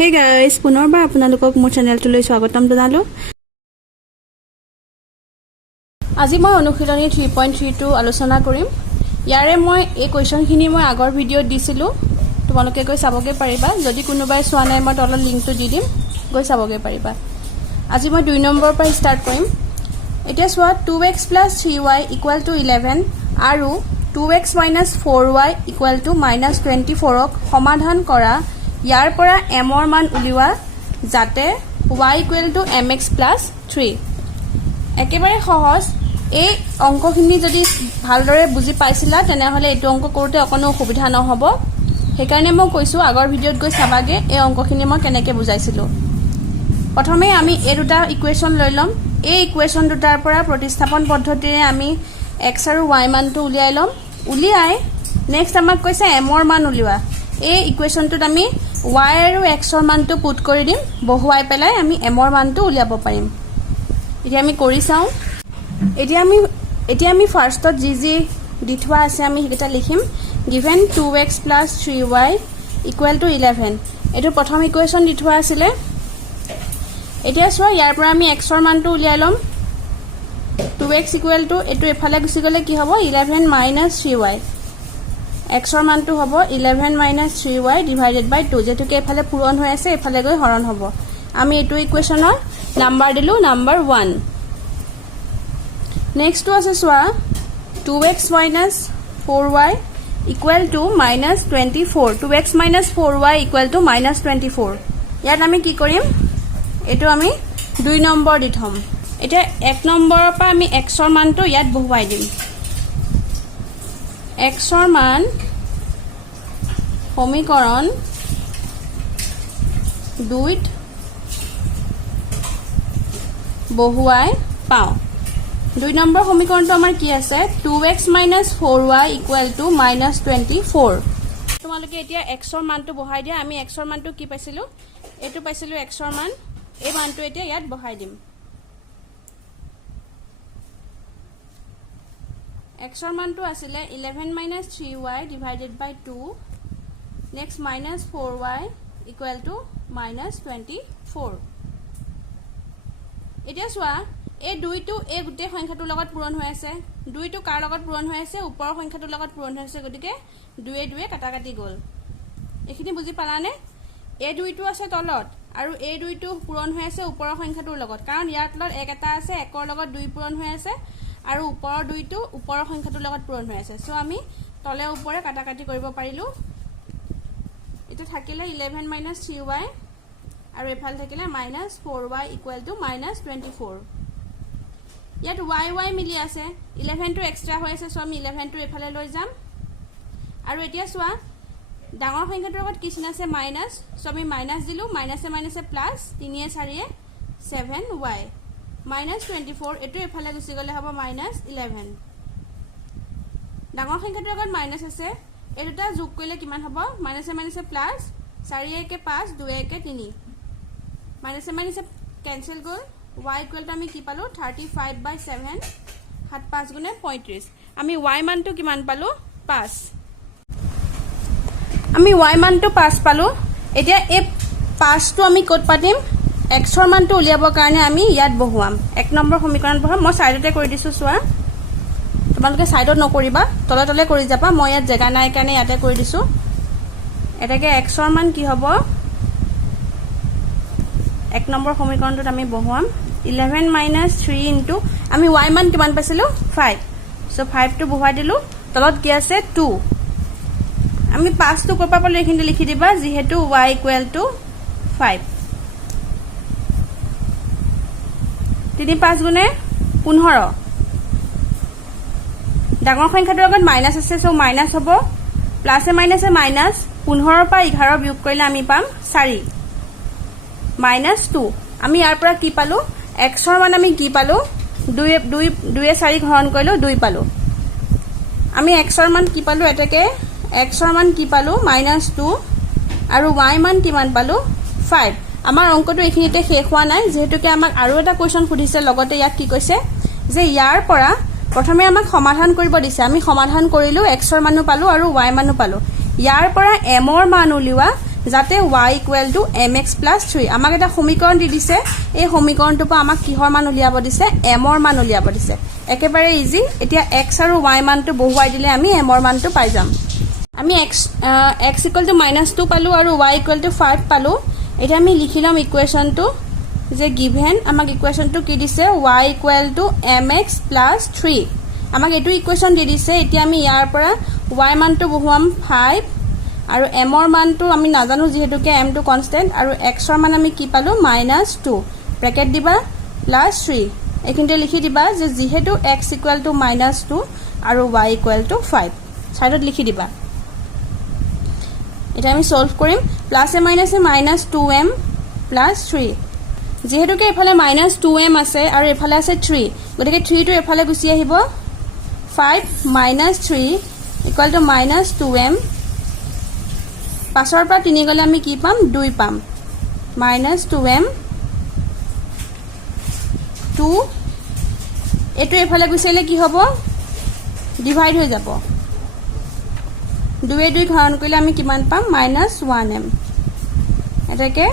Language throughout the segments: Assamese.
Hey guys, পুনৰবাৰ আপোনালোকক মোৰ চেনেলটোলৈ স্বাগতম জনালো। আজি মই অনুশীলনী 3.32 আলোচনা কৰিম। ইয়াৰে মই এই কোৱেশ্চনখিনি মই আগৰ ভিডিঅ'ত দিছিলো। তোমালোকে গৈ চাবগে পাৰিবা। যদি কোনোবাই চোৱা নাই মই তলত লিংকটো দি দিম, গৈ চাবগে পাৰিবা। আজি মই 2 নম্বৰৰ পৰা ষ্টাৰ্ট কৰিম। এতিয়া চোৱা 2x + 3y = 11 আৰু 2x - 4y = -24 ক সমাধান কৰা। ইয়াৰ পৰা m ৰ মান উলিওৱা যাতে y = mx + 3। একেবাৰে সহজ। এই অংকখিনি যদি ভালদৰে বুজি পাইছিলা তেনেহলে এইটো অংক কৰোতে অকনো অসুবিধা নহব। সেইকাৰণে মই কৈছো আগৰ ভিডিঅ'ত গৈ চাবাগে এই অংকখিনি মই কেনেকৈ বুজাইছিলো। প্ৰথমে আমি এই দুটা ইকুৱেশ্যন লৈ লম। এই ইকুৱেশ্যন দুটাৰ পৰা প্ৰতিস্থাপন পদ্ধতিৰে আমি x আৰু y মানটো উলিয়াই লম। উলিয়াই নেক্সট আমাক কৈছে m ৰ মান উলিওৱা। এই ইকুৱেশ্যনটোত আমি y আৰু x ৰ মানটো পুট কৰি দিম। বহুৱাই পেলাই আমি m ৰ মানটো উলিয়াব পাৰিম। এতিয়া আমি কৰি চাওঁ। এতিয়া আমি ফাৰ্ষ্টত যি দি থোৱা আছে আমি সেইটা লিখিম। given 2x + 3y = 11 এইটো প্ৰথম ইকুৱেশ্যন দি থোৱা আছিলে। এতিয়া চোৱা ইয়াৰ পৰা আমি x ৰ মানটো উলিয়াই ল'ম। 2x = এইটো এফালে গুচি গ'লে কি হ'ব 11 - 3y। x ৰ মানটো হ'ব 11 - 3y / 2 যেতুকে এফালে পূৰণ হৈ আছে এফালে গৈ হৰণ হ'ব। আমি এইটো ইকুৱেশ্যনৰ নাম্বাৰ দিলো নাম্বাৰ 1। নেক্সটটো আছে চোৱা 2x - 4y = -24। 2x - 4y = -24। ইয়াত আমি কি কৰিম এইটো আমি 2 নম্বৰ দি থম। এতিয়া 1 নম্বৰৰ পৰা আমি x ৰ মানটো ইয়াত বহুৱাই দিম। x ৰ মান সমীকৰণ 2ত বহুৱাই পাওঁ। 2 নম্বৰ সমীকৰণটো আমাৰ কি আছে 2x - 4y = -24। তোমালোকে এতিয়া x ৰ মানটো বহাই দিয়া। আমি x ৰ মানটো কি পাইছিলো এইটো পাইছিলো x ৰ মান। এই মানটো এতিয়া ইয়াত বহাই দিম। x ৰ মানটো আছিলে 11 - 3y / 2 নেক্সট -4y = -24। এতিয়া চোৱা এই 2টো এই গোটেই সংখ্যাটোৰ লগত পূৰণ হৈ আছে। 2টো কাৰ লগত পূৰণ হৈ আছে ওপৰৰ সংখ্যাটোৰ লগত পূৰণ হৈ আছে। গতিকে 2 কাটা কাটি গ'ল। এইখিনি বুজি পালানে? এই 2টো আছে তলত আৰু এই 2টো পূৰণ হৈ আছে ওপৰৰ সংখ্যাটোৰ লগত। কাৰণ ইয়াৰ তলত 1 এটা আছে, 1ৰ লগত 2 পূৰণ হৈ আছে আৰু ওপৰৰ 2টো ওপৰৰ সংখ্যাটোৰ লগত পূৰণ হৈ আছে। সো আমি তলে ওপৰে কাটা কাটি কৰিব পাৰিলো। এটা থাকিলে 11 - 3y আৰু এফাল থাকিলে -4y = -24। ইয়াত y মিলি আছে। 11টো এক্সট্ৰা হৈ আছে। সো আমি 11টো এফালে লৈ যাম। আৰু এতিয়া চোৱা ডাঙৰ সংখ্যাটোৰ লগত কি চিন আছে মাইনাস। সো আমি মাইনাস দিলো। মাইনাসে মাইনাসে প্লাস 3 - 4 = 7y -24 এটো এফালে গুচি গলে হ'ব -11। ডাঙৰ সংখ্যাটোৰ লগত মাইনাস আছে। এই দুটা যোগ কৰিলে কিমান হ'ব মাইনাসে মাইনাসে প্লাস 4 - 1 = 5 2 - 1 = 3 মাইনাসে মাইনাসে কেনসেল গ'ল। y = আমি কি পালো 35/7 7 5 * 35। আমি y মানটো কিমান পালো 5। আমি y মানটো 5 পালো। এতিয়া এই 5টো আমি ক'ত পাতিম x ৰ মানটো উলিয়াবৰ কাৰণে আমি ইয়াত বহুৱাম। 1 নম্বৰ সমীকৰণ বহুৱাম। মই সাইডতে কৰি দিছো চোৱা। তোমালোকে সাইডত নকৰিবা, তলে তলে কৰি যাবা। মই ইয়াত জায়গা নাই কাৰণে ইয়াতে কৰি দিছো। এটাকে x ৰ মান কি হ'ব 1 নম্বৰ সমীকৰণটোত আমি বহুৱাম 11 - 3 আমি y মান কিমান পাইছিলো 5। সো 5টো বহুৱাই দিলো। তলত কি আছে 2। আমি 5টো ক'ৰ পৰা পালো এইখিনি লিখি দিবা যিহেতু y = 5। 3 5 * 15। ডাঙৰ সংখ্যাটোৰ লগত মাইনাস আছে। সো মাইনাস হ'ব। প্লাসে মাইনাসে মাইনাস 15 পৰা 11 বিয়োগ কৰিলে আমি পাম 4 -2। আমি ইয়াৰ পৰা কি পালো x ৰ মান আমি কি পালো 2 2 4 হৰণ কৰিলো 2 পালো। আমি x ৰ মান কি পালো এটাকে x ৰ মান কি পালো -2 আৰু y মান কিমান পালো 5। আমাৰ অংকটো এইখিনিতে শেষ হোৱা নাই। যেহেতুকে আমাক আৰু এটা কোৱেশ্চন সুধিছে লগতে ইয়াত কি কৈছে যে ইয়াৰ পৰা প্ৰথমে আমাক সমাধান কৰিব দিছে। আমি সমাধান কৰিলো x ৰ মানো পালো আৰু y মানো পালো। ইয়াৰ পৰা m ৰ মান উলিওৱা যাতে y = mx + 3 আমাক এটা সমীকৰণ দি দিছে এই সমীকৰণটোৰ পৰা আমাক কিহৰ মান উলিয়াব দিছে m ৰ মান উলিয়াব দিছে একেবাৰে ইজি এতিয়া x আৰু y মানটো বহুৱাই দিলে আমি m ৰ মানটো পাই যাম আমি x = -2 পালো আৰু y = 5 পালো এটা আমি লিখি লম ইকুৱেশ্যনটো যে গিভেন আমাক ইকুৱেশ্যনটো কি দিছে y = mx + 3 আমাক এটো ইকুৱেশ্যন দি দিছে এতিয়া আমি ইয়াৰ পৰা y মানটো বহুৱাম 5 আৰু m ৰ মানটো আমি নাজানো যেহেতুকে m টো কনস্ট্যান্ট আৰু x ৰ মান আমি কি পালো -2 ব্ৰেকেট দিবা +3 এখিনতে লিখি দিবা যে যেহেতু x = -2 আৰু y = 5 সাইডত লিখি দিবা এটা আমি সলভ কৰিম প্লাস এ মাইনাস -2m + 3 যেহেতুকে এফালে -2m আছে আৰু এফালে আছে 3 গতিকে 3 টো এফালে গুছি আহিব 5 - 3 = -2m পাছৰ পৰা 3 গলে আমি কি পাম 2 পাম -2m 2 এটো এফালে গুছিলে কি হ'ব ডিভাইড হৈ যাব 2 2 ঘৰণ কৰিলে আমি কিমান পাম -1m এটাকে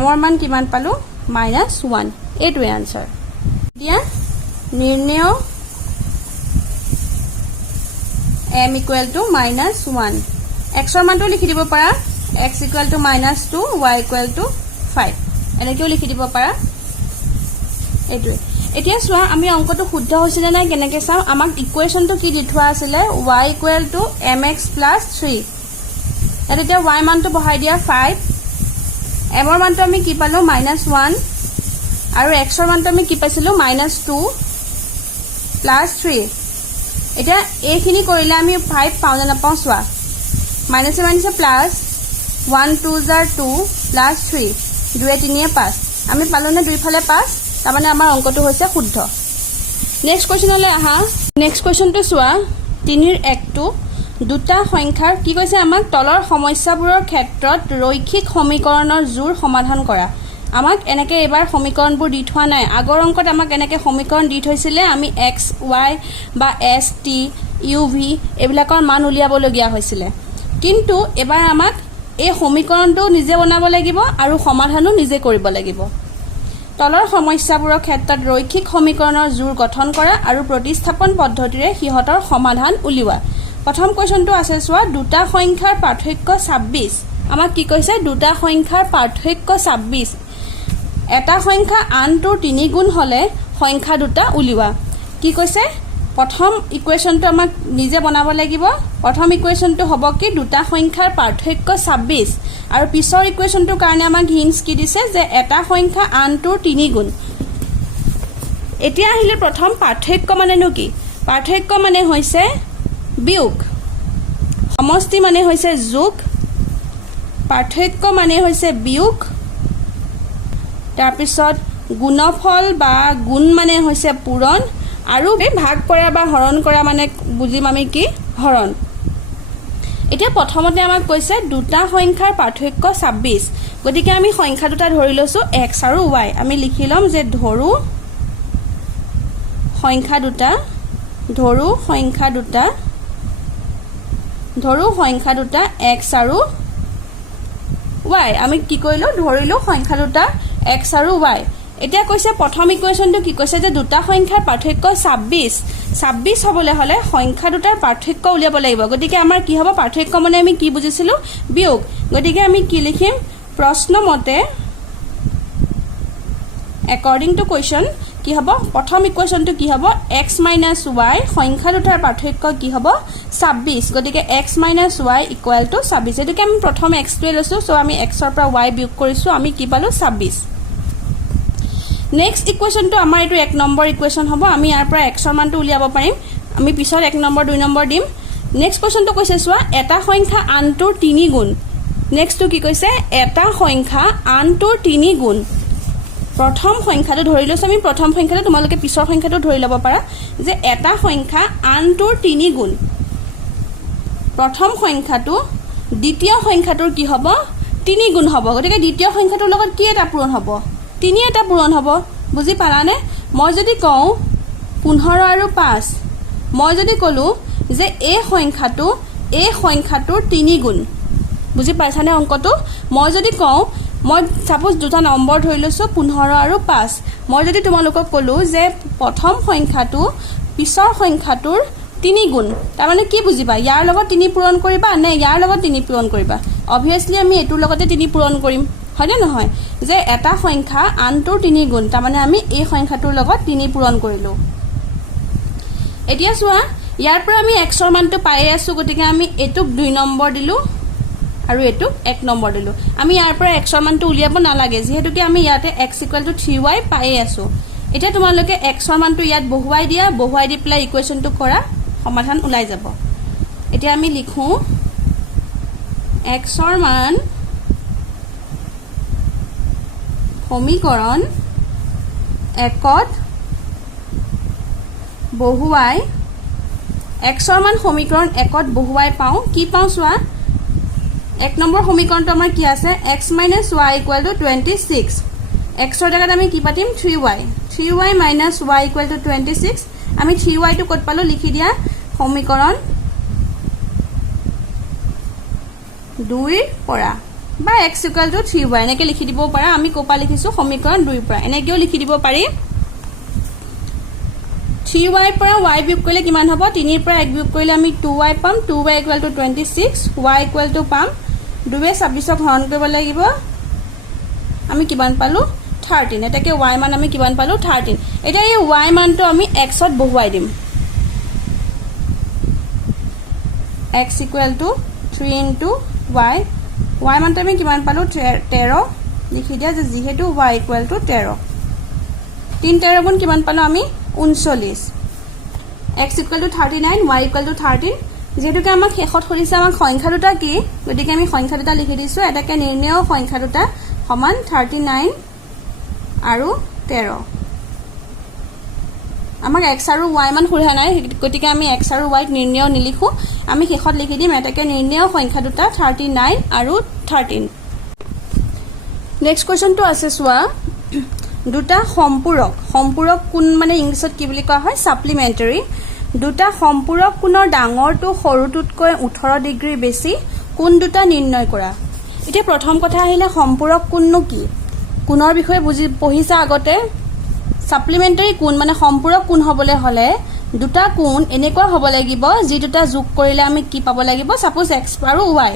m ৰ মান কিমান পালো -1 এটোৱে আনসাৰ দিয়া নিৰ্ণয় m = -1 x ৰ মানটো লিখি দিব পাৰা x = -2 y = 5 এনেকেও লিখি দিব পাৰা এটোৱে এতিয়া চোৱা আমি অংকটো শুদ্ধ হৈছে না নাই কেনেকৈ চাও আমাক ইকুৱেশ্যনটো কি দি থোৱা আছিল y = mx + 3 এতিয়া y মানটো বহাই দিয়া 5 m ৰ মানটো আমি কি পালো -1 আৰু x ৰ মানটো আমি কি পাইছিলো -2 + 3 এতিয়া এইখিনি কৰিলে আমি 5 পাও না নাপাও চোৱা মাইনাসে মাইনাসে প্লাস 1 2 * 2 + 3 2 3 5 আমি পালো না দুই ফালে 5 তাৰ মানে আমাৰ অংকটো হৈছে শুদ্ধ নেক্সট কোৱেশ্চনলৈ আহা নেক্সট কোৱেশ্চনটো চোৱা 3 ৰ 1 টো দুটা সংখ্যাৰ কি কৈছে আমাক তলৰ সমস্যাবোৰৰ ক্ষেত্ৰত ৰৈখিক সমীকৰণৰ জোৰ সমাধান কৰা আমাক এনেকৈ এবাৰ সমীকৰণবোৰ দি থোৱা নাই আগৰ অংকত আমাক এনেকৈ সমীকৰণ দি থৈছিলে আমি x y বা s t u v এইবিলাকৰ মান উলিয়াবলগীয়া হৈছিলে কিন্তু এবাৰ আমাক এই সমীকৰণটো নিজে বনাব লাগিব আৰু সমাধানো নিজে কৰিব লাগিব তলৰ সমস্যাবোৰৰ ক্ষেত্ৰত ৰৈখিক সমীকৰণৰ জোৰ গঠন কৰা আৰু প্ৰতিস্থাপন পদ্ধতিৰে হিহতৰ সমাধান উলিওৱা প্ৰথম কোৱেশ্চনটো আছে চোৱা দুটা সংখ্যাৰ পাৰ্থক্য 26 আমাক কি কৈছে দুটা সংখ্যাৰ পাৰ্থক্য 26 এটা সংখ্যা আনটোৰ 3 গুণ হলে সংখ্যা দুটা উলিওৱা কি কৈছে প্ৰথম ইকুৱেশ্যনটো আমাক নিজে বনাব লাগিব প্ৰথম ইকুৱেশ্যনটো হ'ব কি দুটা সংখ্যাৰ পাৰ্থক্য 26 আৰু পিছৰ ইকুৱেশ্যনটোৰ কাৰণে আমাক হিন্টস কি দিছে যে এটা সংখ্যা আনটোৰ 3 গুণ এতিয়া আহিলে প্ৰথম পাৰ্থক্য মানেনো কি পাৰ্থক্য মানে হৈছে বিয়োগ সমষ্টি মানে হৈছে যোগ পাৰ্থক্য মানে হৈছে বিয়োগ তাৰ পিছত গুণফল বা গুণ মানে হৈছে পূৰণ আৰু ভাগ কৰা বা হৰণ কৰা মানে বুজিম আমি কি হৰণ এতিয়া প্ৰথমতে আমাক কৈছে দুটা সংখ্যাৰ পাৰ্থক্য 26 গতিকে আমি সংখ্যা দুটা ধৰি লৈছো x আৰু y আমি লিখি লম যে ধৰু সংখ্যা দুটা x আৰু y আমি কি কৰিলো ধৰিলো সংখ্যা দুটা x আৰু y এতিয়া কৈছে প্ৰথম ইকুৱেশ্যনটো কি কৈছে যে দুটা সংখ্যাৰ পাৰ্থক্য 26 হ'বলৈ হলে সংখ্যা দুটাৰ পাৰ্থক্য উলিয়াব লাগিব গতিকে আমাৰ কি হ'ব পাৰ্থক্য মানে আমি কি বুজিছিলো বিয়োগ গতিকে আমি কি লিখিম প্ৰশ্ন মতে according to question কি হ'ব প্ৰথম ইকুৱেশ্যনটো কি হ'ব x - y সংখ্যা দুটাৰ পাৰ্থক্য কি হ'ব 26 গতিকে x - y = 26 এটোকে আমি প্ৰথম x টো লৈছো সো আমি x ৰ পৰা y বিয়োগ কৰিছো আমি কি পালো 26 নেক্সট ইকুৱেশ্যনটো আমাৰ এটো 1 নম্বৰ ইকুৱেশ্যন হ'ব আমি ইয়াৰ পৰা x ৰ মানটো উলিয়াব পাৰিম আমি পিছত 1 নম্বৰ 2 নম্বৰ দিম নেক্সট কোৱেশ্যনটো কৈছে চোৱা এটা সংখ্যা আনটোৰ 3 গুণ নেক্সটটো কি কৈছে এটা সংখ্যা আনটোৰ 3 গুণ প্ৰথম সংখ্যাটো ধৰি লৈছো আমি প্ৰথম সংখ্যাটো তোমালোকে পিছৰ সংখ্যাটো ধৰি ল'ব পাৰা যে এটা সংখ্যা আনটোৰ 3 গুণ প্ৰথম সংখ্যাটো দ্বিতীয় সংখ্যাটোৰ কি হ'ব 3 গুণ হ'ব গতিকে দ্বিতীয় সংখ্যাটোৰ লগত কি এটা পূৰণ হ'ব 3 এটা পূৰণ হ'ব বুজি পালানে মই যদি কওঁ 15 আৰু 5 মই যদি কলো যে এই সংখ্যাটোৰ 3 গুণ বুজি পাইছানে অংকটো মই যদি কওঁ মই সাপোজ দুটা নম্বৰ ধৰি লৈছো 15 আৰু 5 মই যদি তোমালোকক কলো যে প্ৰথম সংখ্যাটো পিছৰ সংখ্যাটোৰ 3 গুণ তাৰ মানে কি বুজিবা ইয়াৰ লগত 3 পূৰণ কৰিবা নে ইয়াৰ লগত 3 পূৰণ কৰিবা obviously আমি এটোৰ লগতে 3 পূৰণ কৰিম হয় না নহয় যে এটা সংখ্যা আনটোৰ 3 গুণ তাৰ মানে আমি এই সংখ্যাটোৰ লগত 3 পূৰণ কৰিলো এতিয়া চোৱা ইয়াৰ পৰা আমি x ৰ মানটো পাই আছো গতিকে আমি এটোক 2 নম্বৰ দিলো আৰু এটোক 1 নম্বৰ দিলো আমি ইয়াৰ পৰা x ৰ মানটো উলিয়াব নালাগে যেহেতু কি আমি ইয়াতে x = 3y পাই আছো এতিয়া তোমালোকে x ৰ মানটো ইয়াত বহুৱাই দিয়া বহুৱাই দি প্লাই ইকুৱেচনটো কৰা সমাধান ওলাই যাব এতিয়া আমি লিখো x ৰ মান সমীকৰণ 1ত বহুৱাই x ৰ মান সমীকৰণ 1ত বহুৱাই পাও কি পাও চোৱা 1 নম্বৰ সমীকৰণটো আমাৰ কি আছে x - y = 26 x ৰ জাগাত আমি কি পাতিম 3y - y = 26 আমি 3y টো কত পালো লিখি দিয়া সমীকৰণ 2 ৰ পৰা বা x = 3y এনেকে লিখি দিব পাৰা আমি কোপা লিখিছো সমীকৰণ 2 ৰ পৰা এনেকেও লিখি দিব পাৰি 3y পৰা y বিয়োগ কৰিলে কিমান হ'ব 3 ৰ পৰা 1 বিয়োগ কৰিলে আমি 2y পাম 2y = 26 y = পাম 2 য়ে 26ক হৰণ কৰিব লাগিব আমি কিমান পালো 13 এটাকে y মান আমি কিমান পালো 13 এটা এই y মানটো আমি x ত বহুৱাই দিম x = 3 * y y মানটো আমি কিমান পালো 13 লিখি দিয়া যে যেহেতু y = 13 3 13 গুণ কিমান পালো আমি 39 x = 39 y = 13 যেহেতু কি আমাক শেষত কৰিছে আমাক সংখ্যা দুটা কি গতিকে আমি সংখ্যা দুটা লিখি দিছো এটাকে নিৰ্ণয় সংখ্যা দুটা সমান 39 আৰু 13 আমাক x আৰু y মান খুৰা নাই গতিকে আমি x আৰু y নিৰ্ণয় নিলিখো আমি শেষত লিখি দিম এটাকে নিৰ্ণয় সংখ্যা দুটা 39 আৰু 13 নেক্সট কোৱেশ্চনটো আছে চোৱা দুটা সম্পূৰক কোণ মানে ইংলিছত কি বুলি কোৱা হয় সাপ্লিমেন্টাৰী দুটা সম্পূৰক কোণৰ ডাঙৰটো সৰুটোতকৈ 18 ডিগ্ৰী বেছি কোণ দুটা নিৰ্ণয় কৰা এতিয়া প্ৰথম কথা আহিলে সম্পূৰক কোণনো কি কোণৰ বিষয়ে বুজি পঢ়িছা আগতে সাপ্লিমেন্টাৰী কোণ মানে সম্পূৰক কোণ হ'বলে হলে দুটা কোণ এনেকুৱা হ'ব লাগিব যি দুটা যোগ কৰিলে আমি কি পাব লাগিব সাপোজ x আৰু y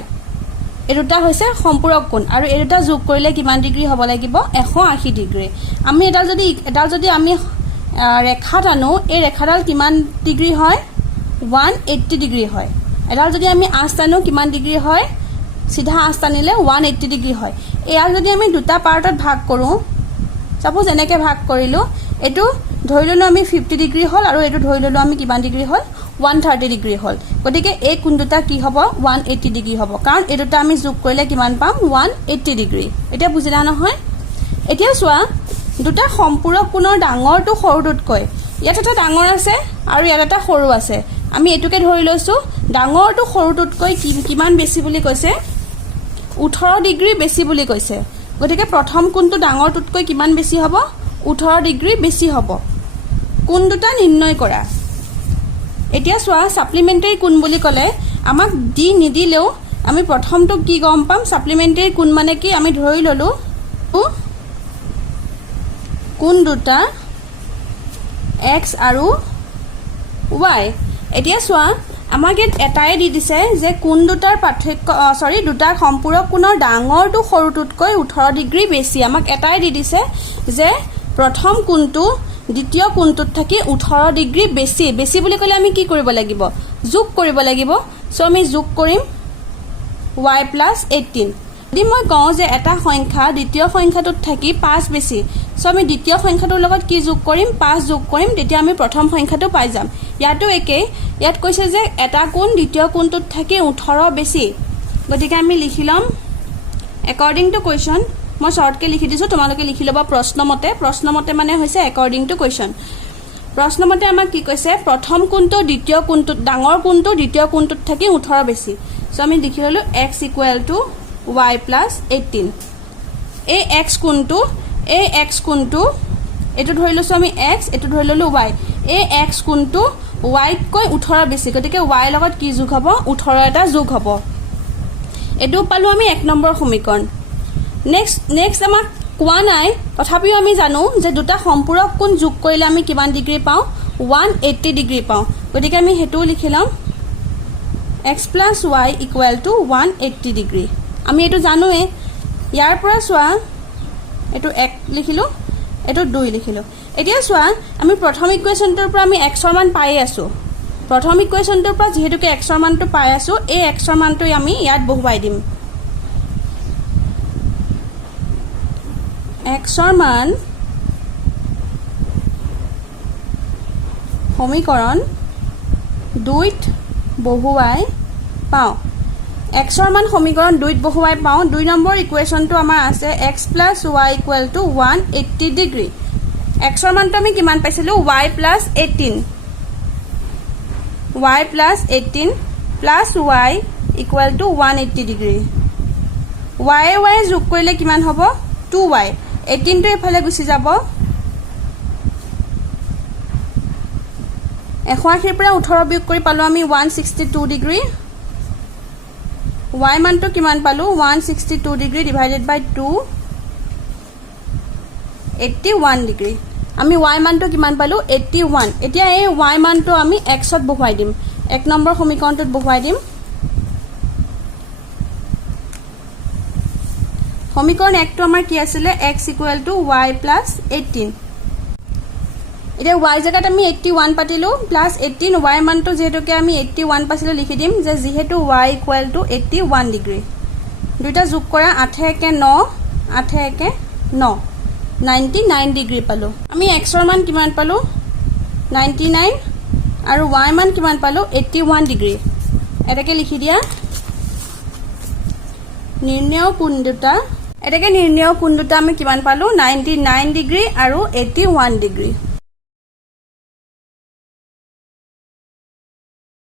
এই দুটা হৈছে সম্পূৰক কোণ আৰু এই দুটা যোগ কৰিলে কিমান ডিগ্ৰী হ'ব লাগিব 180 ডিগ্ৰী আমি এডাল যদি আমি ৰেখা টানো এই ৰেখাডাল কিমান ডিগ্ৰী হয় 180 ডিগ্ৰী হয় এডাল যদি আমি আঁচ টানো কিমান ডিগ্ৰী হয় সিধা আঁচ টানিলে 180 ডিগ্ৰী হয় এয়া যদি আমি দুটা পাৰ্টত ভাগ কৰো সাপোজ এনেকে ভাগ কৰিলো এটো ধৰি ললো আমি 50 ডিগ্ৰী হল আৰু এটো ধৰি ললো আমি কিমান ডিগ্ৰী হল 130 ডিগ্ৰী হল গতিকে এই কোণ দুটা কি হ'ব 180 ডিগ্ৰী হ'ব কাৰণ এই দুটা আমি যোগ কৰিলে কিমান পাম 180 ডিগ্ৰী এতিয়া বুজিলা নহয় এতিয়া চোৱা দুটা সম্পূৰক কোণৰ ডাঙৰটো সৰুটোতকৈ ইয়াত এটা ডাঙৰ আছে আৰু ইয়াত এটা সৰু আছে আমি এটোকে ধৰি লৈছো ডাঙৰটো সৰুটোতকৈ কিমান বেছি বুলি কৈছে 18 ডিগ্ৰী বেছি বুলি কৈছে গতিকে প্ৰথম কোণটো ডাঙৰটোতকৈ কিমান বেছি হ'ব 18 ডিগ্ৰী বেছি হ'ব কোণ দুটা নিৰ্ণয় কৰা এতিয়া চোৱা সাপ্লিমেন্টাৰী কোণ বুলি ক'লে আমাক দি নিদিলেও আমি প্ৰথমটো কি গম পাম সাপ্লিমেন্টাৰী কোণ মানে কি আমি ধৰি ললো কোণ দুটা x আৰু y এতিয়া চোৱা আমাক এটাই দি দিছে যে কোণ দুটাৰ পাৰ্থক্য দুটা সম্পূৰক কোণৰ ডাঙৰটো সৰুটোতকৈ 18 ডিগ্ৰী বেছি আমাক এটাই দি দিছে যে প্ৰথম কোণটো দ্বিতীয় কোণটোত থাকি 18 ডিগ্ৰী বেছি বুলি ক'লে আমি কি কৰিব লাগিব যোগ কৰিব লাগিব সো আমি যোগ কৰিম y + 18 যদি মই কওঁ যে এটা সংখ্যা দ্বিতীয় সংখ্যাটোত থাকি 5 বেছি সো আমি দ্বিতীয় সংখ্যাটোৰ লগত কি যোগ কৰিম 5 যোগ কৰিম তেতিয়া আমি প্ৰথম সংখ্যাটো পাই যাম ইয়াতো একে ইয়াত কৈছে যে এটা কোণ দ্বিতীয় কোণটোত থাকি 18 বেছি গতিকে আমি লিখি লম according to question মই শৰ্টকে লিখি দিছো তোমালোকে লিখি লবা প্ৰশ্নমতে মানে হৈছে according to question প্ৰশ্নমতে আমাক কি কৈছে প্ৰথম কোণটো দ্বিতীয় কোণটোত ডাঙৰ কোণটো দ্বিতীয় কোণটোত থাকি 18 বেছি সো আমি লিখি ললো x = y + 18 এই x কোণটো এটো ধৰি লৈছো আমি x এটো ধৰি ললো y এই x কোণটো y তকৈ 18 বেছি গতিকে y লগত কি যোগ হ'ব 18 এটা যোগ হ'ব এটো পালো আমি 1 নম্বৰ সমীকৰণ নেক্সট আমাক কোৱা নাই তথাপিও আমি জানো যে দুটা সম্পূৰক কোণ যোগ কৰিলে আমি কিমান ডিগ্ৰী পাওঁ 180 ডিগ্ৰী পাওঁ গতিকে আমি হেতু লিখিলাম x + y = 180 ডিগ্ৰী আমি এটো জানোৱে ইয়াৰ পৰা সোৱা এটো 1 লিখিলো এটো 2 লিখিলো এতিয়া সোৱা আমি প্ৰথম ইকুৱেশ্যনটোৰ পৰা আমি x ৰ মান পাই আছো প্ৰথম ইকুৱেশ্যনটোৰ পৰা যেহেতুকে x ৰ মানটো পাই আছো এই x ৰ মানটো আমি ইয়াত বহুৱাই দিম x ৰ মান সমীকৰণ 2 ত বহুৱাই পাও x ৰ মান সমীকৰণ 2 ত বহুৱাই পাও 2 নম্বৰ ইকুৱেশ্যনটো আমাৰ আছে x + y = 180 ডিগ্ৰী x ৰ মানটো আমি কিমান পাইছিলো y + 18 y + 18 + y = 180 degree y যোগ কৰিলে কিমান হ'ব 2y 18 টো এফালে গুছি যাব 180 পৰা 18 বিয়োগ কৰি পালো আমি 162 ডিগ্ৰী y মানটো কিমান পালো 162 ডিগ্ৰী ডিভাইডেড বাই 2 81 ডিগ্ৰী আমি y মানটো কিমান পালো 81 এতিয়া এই y মানটো আমি x ত বহুৱাই দিম 1 নম্বৰ সমীকৰণটোত বহুৱাই দিম সমীকৰণ 1 টো আমাৰ কি আছিল x = y + 18 এতিয়া y জায়গাত আমি 81 পাতিলো প্লাস 18 y মানটো যেহেতুকে আমি 81 পাছিলো লিখি দিম যে যেহেতু y = 81 ডিগ্ৰী দুটা যোগ কৰা 8 * 1 = 9 8 * 1 = 9 99 ডিগ্ৰী পালো আমি x ৰ মান কিমান পালো 99 আৰু y মান কিমান পালো 81 ডিগ্ৰী এটাকে লিখি দিয়া নিৰ্ণয় কোণ দুটা আমি কিমান পালো 99 ডিগ্ৰী আৰু 81 ডিগ্ৰী